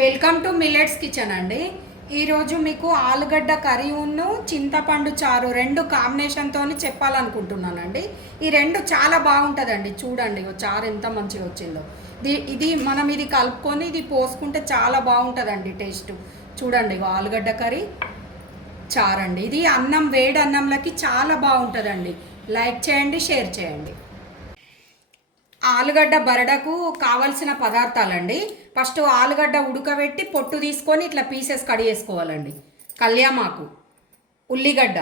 Welcome to millets kitchen అండి. ఈరోజు మీకు ఆలుగడ్డ కర్రీ ఉన్ను చింతపండు చారు రెండు కాంబినేషన్తో చెప్పాలనుకుంటున్నానండి. ఈ రెండు చాలా బాగుంటుందండి. చూడండి చారు ఎంత మంచిగా వచ్చిందో. ఇది మనం ఇది కలుపుకొని ఇది పోసుకుంటే చాలా బాగుంటుందండి టేస్ట్. చూడండి ఆలుగడ్డ కర్రీ చారు అండి. ఇది అన్నం వేడి అన్నంలకి చాలా బాగుంటుందండి. లైక్ చేయండి, షేర్ చేయండి. ఆలుగడ్డ బరడకు కావలసిన పదార్థాలండి. ఫస్ట్ ఆలుగడ్డ ఉడకబెట్టి పొట్టు తీసుకొని ఇట్లా పీసెస్ కడిగేసుకోవాలండి. కళ్యామాకు, ఉల్లిగడ్డ,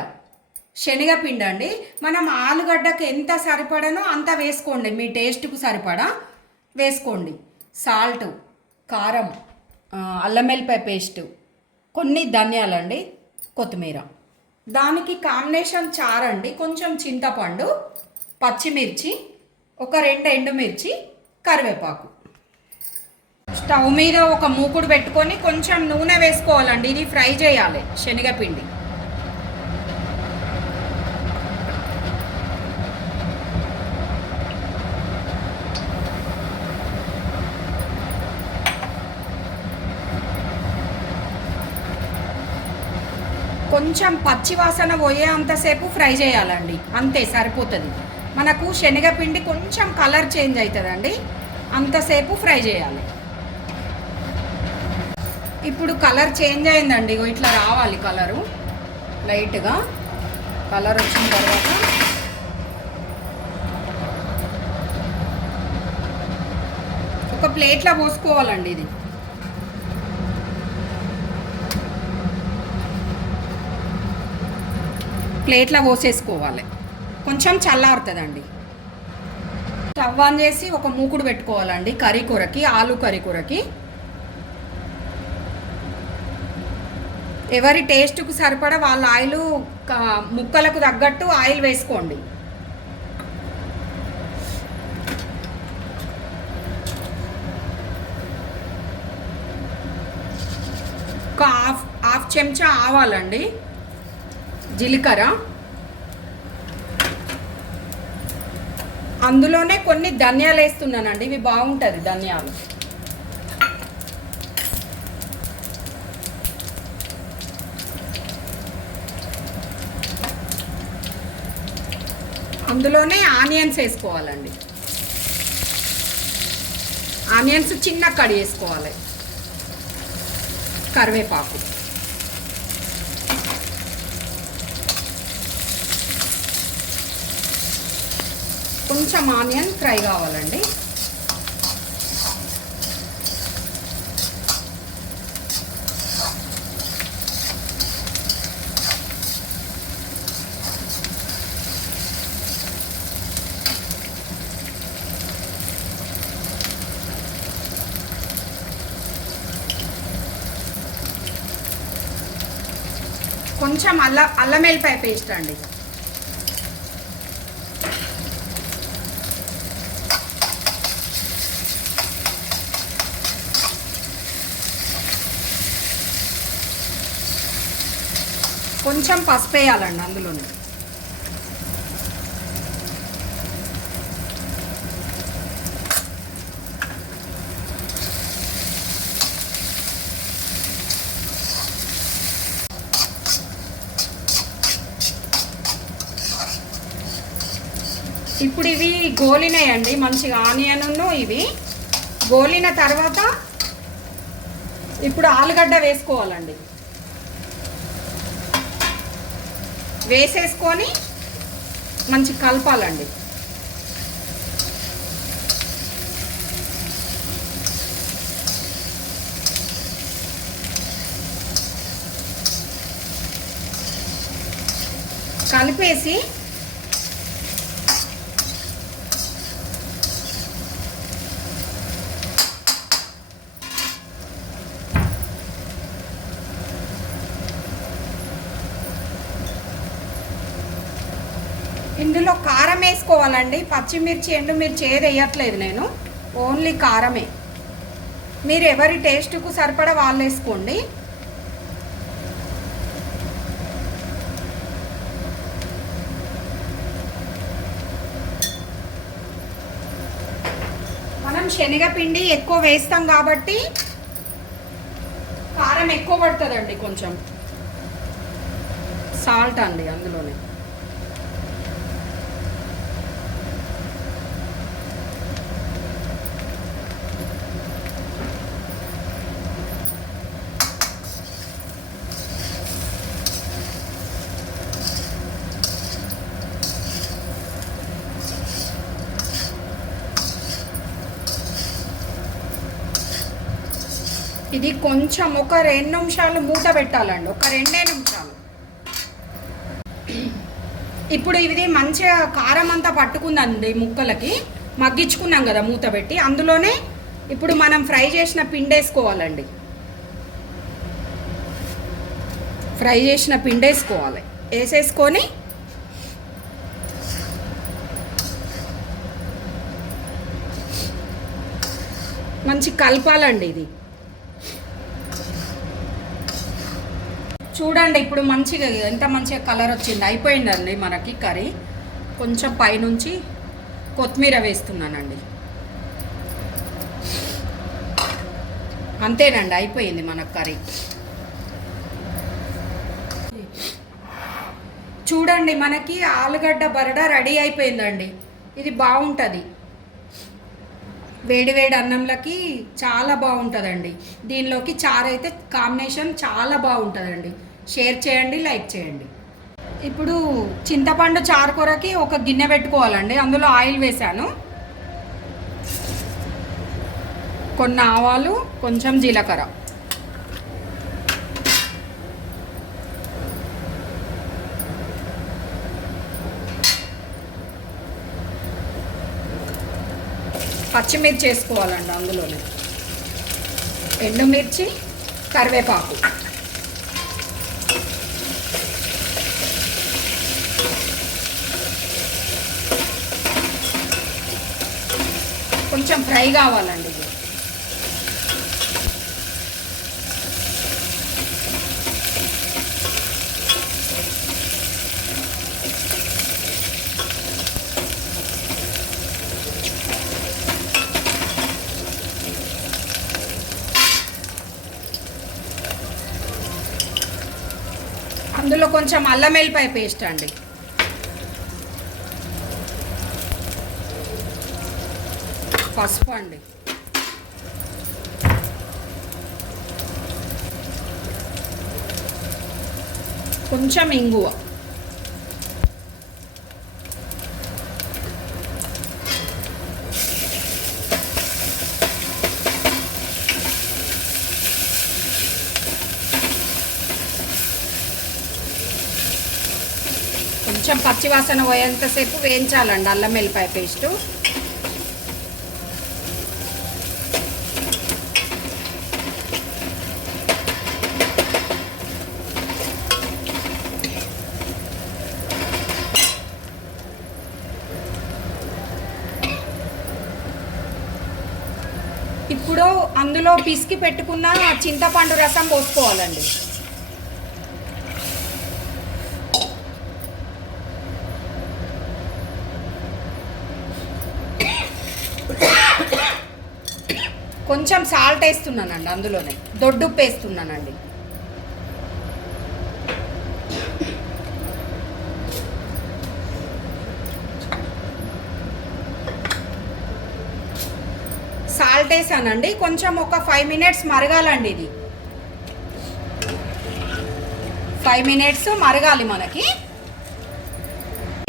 శనగపిండి అండి. మనం ఆలుగడ్డకు ఎంత సరిపడనో అంత వేసుకోండి, మీ టేస్ట్కు సరిపడా వేసుకోండి. సాల్ట్, కారం, అల్లం వెల్లిపాయ పేస్టు, కొన్ని ధనియాలండి, కొత్తిమీర. దానికి కాంబినేషన్ చారండి. కొంచెం చింతపండు, పచ్చిమిర్చి, ఒక 2 ఎండుమిర్చి, కరివేపాకు. స్టవ్ మీద ఒక మూకుడు పెట్టుకొని కొంచెం నూనె వేసుకోవాలండి. ఇది ఫ్రై చేయాలి శనగపిండి. కొంచెం పచ్చి వాసన పోయే అంతసేపు ఫ్రై చేయాలండి. అంతే సరిపోతుంది. మనకు శనగపిండి కొంచెం కలర్ చేంజ్ అవుతుందండి, అంతసేపు ఫ్రై చేయాలి. ఇప్పుడు కలర్ చేంజ్ అయిందండి. ఇట్లా రావాలి కలరు, లైట్గా కలర్ వచ్చిన తర్వాత ఒక ప్లేట్లో పోసుకోవాలండి. ఇది ప్లేట్లో పోసేసుకోవాలి. కొంచెం చల్లారుతుందండి. స్టవ్ ఆన్ చేసి ఒక మూకుడు పెట్టుకోవాలండి కర్రీ కూరకి, ఆలు కర్రీ కూరకి. ఎవరి టేస్ట్కు సరిపడా వాళ్ళ ఆయిల్ ముక్కలకు తగ్గట్టు ఆయిల్ వేసుకోండి. ఒక హాఫ్ చెంచా ఆవాలండి, జీలకర్ర, అందులోనే కొన్ని ధనియాలు వేస్తున్నానండి. ఇవి బాగుంటుంది ధనియాలు. అందులోనే ఆనియన్స్ వేసుకోవాలండి. ఆనియన్స్ చిన్న కట్ చేసుకోవాలి. కరివేపాకు, కొంచెం ఆనియన్ ఫ్రై కావాలండి. కొంచెం అల్లం వెల్లిపాయ పేస్ట్ అండి. కొంచెం పసుపు వేయాలండి అందులోనే. ఇప్పుడు ఇవి గోలినాయండి మంచిగా, ఆనియన్ను ఇవి గోలిన తర్వాత ఇప్పుడు ఆలుగడ్డ వేసుకోవాలండి. వేసేసుకొని మంచి కలపాలండి. కలిపేసి ఇందులో కారం వేసుకోవాలండి. పచ్చిమిర్చి, ఎండుమిర్చి ఏది వేయట్లేదు నేను, ఓన్లీ కారమే. మీరు ఎవరి టేస్ట్కు సరిపడా వాళ్ళు వేసుకోండి. మనం శనగపిండి ఎక్కువ వేస్తాం కాబట్టి కారం ఎక్కువ పడుతుందండి, కొంచెం సాల్ట్ అండి అందులోనే. ఇది కొంచెం ఒక 2 నిమిషాలు మూత పెట్టాలండి, ఒక 2 నిమిషాలు. ఇప్పుడు ఇది మంచిగా కారం అంతా పట్టుకుందండి ముక్కలకి, మగ్గించుకున్నాం కదా మూత పెట్టి. అందులోనే ఇప్పుడు మనం ఫ్రై చేసిన పిండి వేసుకోవాలండి. ఫ్రై చేసిన పిండి వేసుకోవాలి. వేసేసుకొని మంచి కలపాలండి. ఇది చూడండి ఇప్పుడు మంచిగా ఎంత మంచిగా కలర్ వచ్చింది. అయిపోయిందండి మనకి కర్రీ. కొంచెం పైనుంచి కొత్తిమీర వేస్తున్నానండి. అంతేనండి, అయిపోయింది మన కర్రీ. చూడండి మనకి ఆలుగడ్డ బరడా రెడీ అయిపోయిందండి. ఇది బాగుంటుంది వేడి వేడి అన్నంలకి, చాలా బాగుంటుందండి. దీనిలోకి చారు అయితే కాంబినేషన్ చాలా బాగుంటుందండి. షేర్ చేయండి, లైక్ చేయండి. ఇప్పుడు చింతపండు చారు కూరకి ఒక గిన్నె పెట్టుకోవాలండి. అందులో ఆయిల్ వేసాను, కొన్ని ఆవాలు, కొంచెం జీలకర్ర, పచ్చిమిర్చి వేసుకోవాలండి. అందులోనే ఎండుమిర్చి, కరివేపాకు, కొంచెం ఫ్రై కావాలండి ఇది. అందులో కొంచెం అల్లం వెల్లిపాయ పేస్ట్ అండి, పసుపు అండి, కొంచెం ఇంగువ, కొంచెం పచ్చివాసన పోయేంతసేపు వేయించాలండి అల్లం వెల్లిపాయ పేస్టు. ఇప్పుడు అందులో పిసికి పెట్టుకున్న చింతపండు రసం పోసుకోవాలండి. కొంచెం సాల్ట్ వేస్తున్నానండి, అందులోనే దొడ్డుప్పు వేస్తున్నానండి. సాల్ట్ వేసానండి. కొంచెం ఒక 5 మినిట్స్ మరగాలండి. ఇది 5 మినిట్స్ మరగాలి మనకి.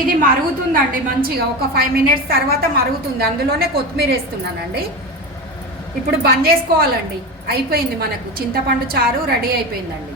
ఇది మరుగుతుందండి మంచిగా. ఒక 5 మినిట్స్ తర్వాత మరుగుతుంది. అందులోనే కొత్తిమీర వేస్తున్నానండి. ఇప్పుడు బంద్ చేసుకోవాలండి. అయిపోయింది, మనకు చింతపండు చారు రెడీ అయిపోయిందండి.